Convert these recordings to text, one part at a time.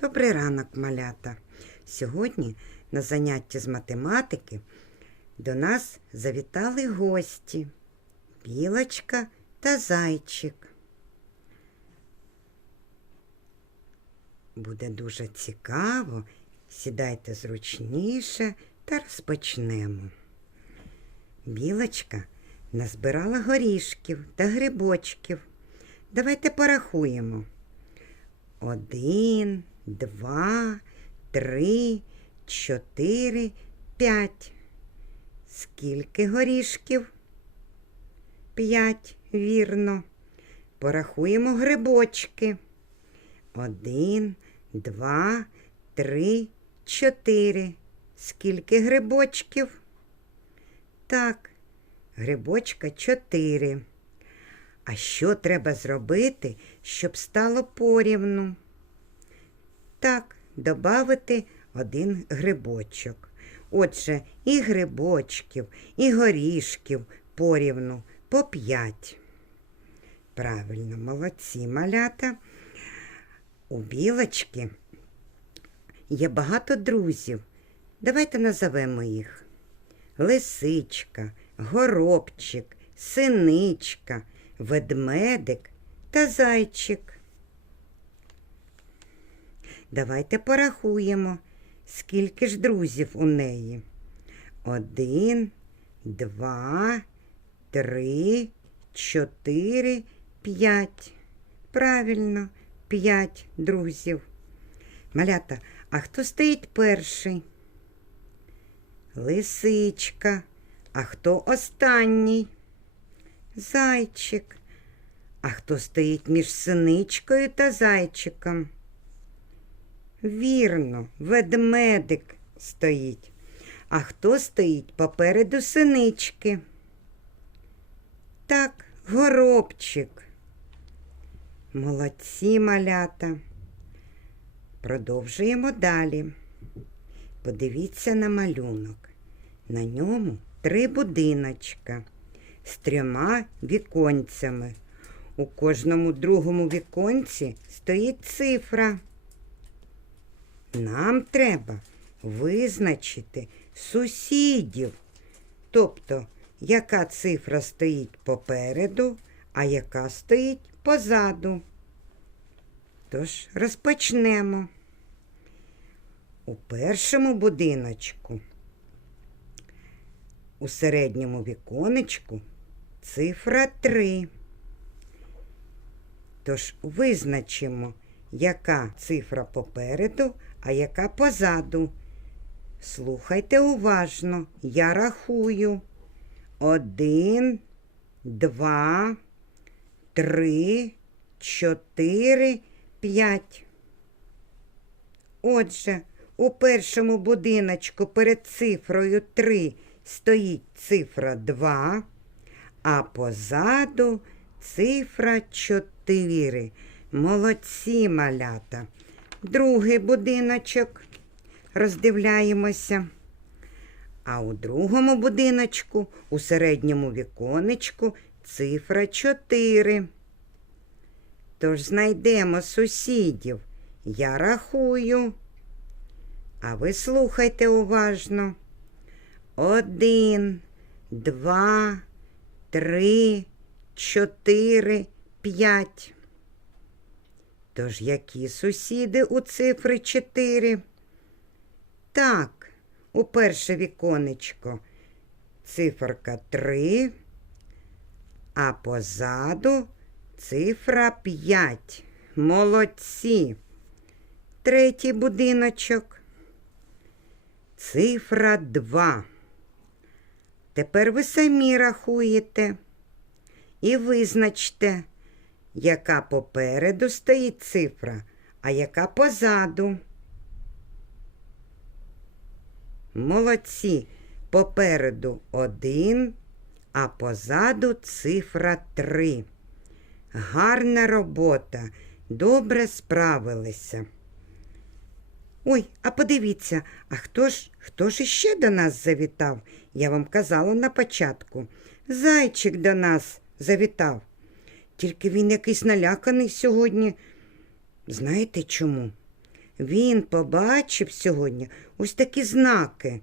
Добрий ранок, малята. Сьогодні на занятті з математики до нас завітали гості Білочка та зайчик. Буде дуже цікаво. Сідайте зручніше та розпочнемо. Білочка назбирала горішків та грибочків. Давайте порахуємо. Один, два, три, чотири, п'ять. Скільки горішків? П'ять, вірно. Порахуємо грибочки. Один, два, три, чотири. Скільки грибочків? Так, грибочка чотири. А що треба зробити, щоб стало порівну? Так, додати один грибочок. Отже, і грибочків, і горішків порівну по п'ять. Правильно, молодці малята. У білочки є багато друзів. Давайте назовемо їх. Лисичка, горобчик, синичка, ведмедик та зайчик. Давайте порахуємо, скільки ж друзів у неї. Один, два, три, чотири, п'ять. Правильно, п'ять друзів. Малята, а хто стоїть перший? Лисичка. А хто останній? Зайчик. А хто стоїть між синичкою та зайчиком? Вірно, ведмедик стоїть. А хто стоїть попереду синички? Так, горобчик. Молодці малята. Продовжуємо далі. Подивіться на малюнок. На ньому три будиночка з трьома віконцями. У кожному другому віконці стоїть цифра. Нам треба визначити сусідів, тобто, яка цифра стоїть попереду, а яка стоїть позаду. Тож розпочнемо. У першому будиночку, у середньому віконечку цифра 3. Тож визначимо, яка цифра попереду, а яка позаду. Слухайте уважно, я рахую. Один, два, три, чотири, п'ять. Отже, у першому будиночку перед цифрою 3 стоїть цифра 2, а позаду цифра 4. Молодці малята. Другий будиночок. Роздивляємося. А у другому будиночку, у середньому віконечку, цифра 4. Тож знайдемо сусідів. Я рахую. А ви слухайте уважно. Один, два, три, чотири, п'ять. Тож які сусіди у цифри чотири? Так, у перше віконечко циферка три, а позаду цифра п'ять. Молодці. Третій будиночок. Цифра 2. Тепер ви самі рахуєте і визначте, яка попереду стоїть цифра, а яка позаду. Молодці. Попереду 1, а позаду цифра 3. Гарна робота. Добре справилися. Ой, а подивіться, а хто ж хто ж іще до нас завітав? Я вам казала на початку. Зайчик до нас завітав. Тільки він якийсь наляканий сьогодні. Знаєте чому? Він побачив сьогодні ось такі знаки,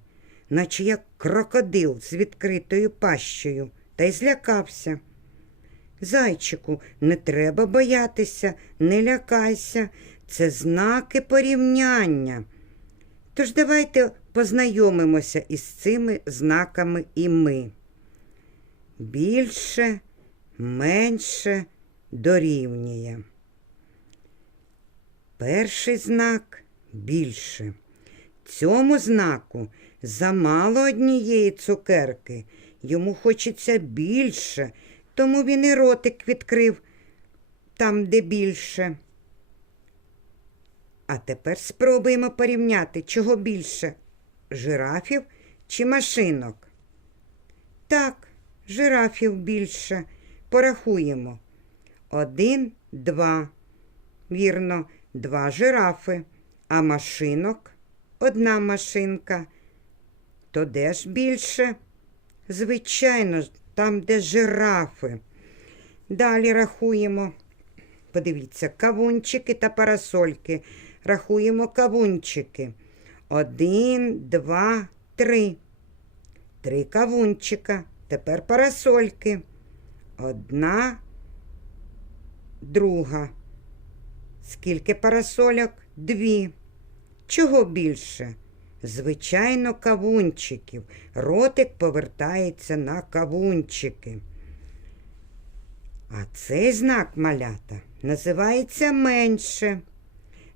наче як крокодил з відкритою пащею, та й злякався. Зайчику, не треба боятися, не лякайся, це знаки порівняння. Тож давайте познайомимося із цими знаками і ми. Більше, менше дорівнює. Перший знак більше. Цьому знаку замало однієї цукерки. Йому хочеться більше, тому він і ротик відкрив там, де більше. А тепер спробуємо порівняти, чого більше жирафів чи машинок. Так, жирафів більше. Порахуємо. Один, два. Вірно, два жирафи, а машинок одна машинка. То де ж більше? Звичайно, там, де жирафи. Далі рахуємо. Подивіться, кавунчики та парасольки. Рахуємо кавунчики. Один, два, три. Три кавунчика. Тепер парасольки. Одна, друга. Скільки парасольок? Дві. Чого більше? Звичайно, кавунчиків. Ротик повертається на кавунчики. А цей знак малята називається менше.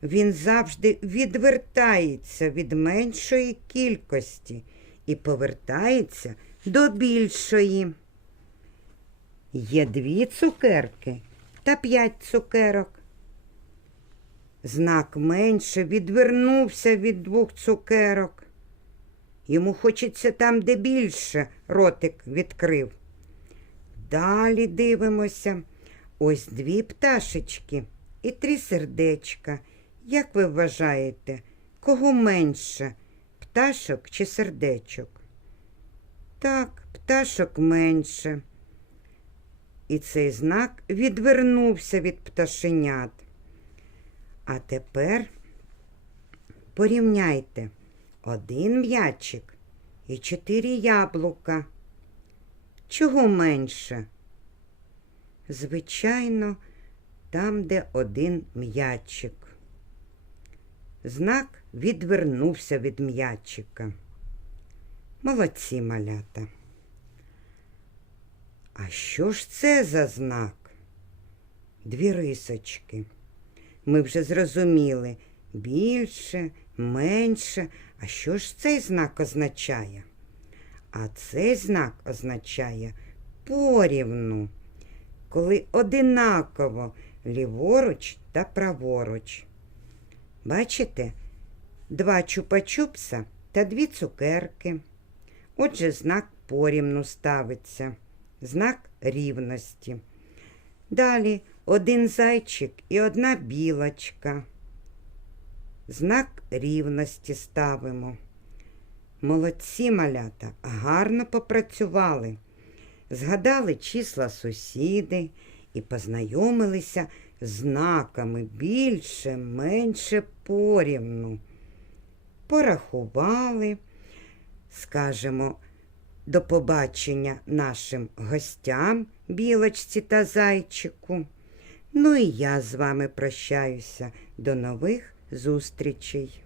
Він завжди відвертається від меншої кількості і повертається до більшої. Є дві цукерки та п'ять цукерок. Знак менше відвернувся від двох цукерок. Йому хочеться там, де більше, ротик відкрив. Далі дивимося. Ось дві пташечки і три сердечка. Як ви вважаєте, кого менше, пташок чи сердечок? Так, пташок менше. І цей знак відвернувся від пташенят. А тепер порівняйте один м'ячик і чотири яблука. Чого менше? Звичайно, там, де один м'ячик. Знак відвернувся від м'ячика. Молодці малята. А що ж це за знак? Дві рисочки. Ми вже зрозуміли більше, менше. А що ж цей знак означає? А цей знак означає порівну, коли одинаково ліворуч та праворуч. Бачите, два чупа-чупса та дві цукерки. Отже, знак порівну ставиться, знак рівності. Далі один зайчик і одна білочка. Знак рівності ставимо. Молодці малята, гарно попрацювали. Згадали числа сусіди і познайомилися знаками більше, менше порівну. Порахували, скажемо, до побачення нашим гостям, білочці та зайчику. Ну і я з вами прощаюся. До нових зустрічей.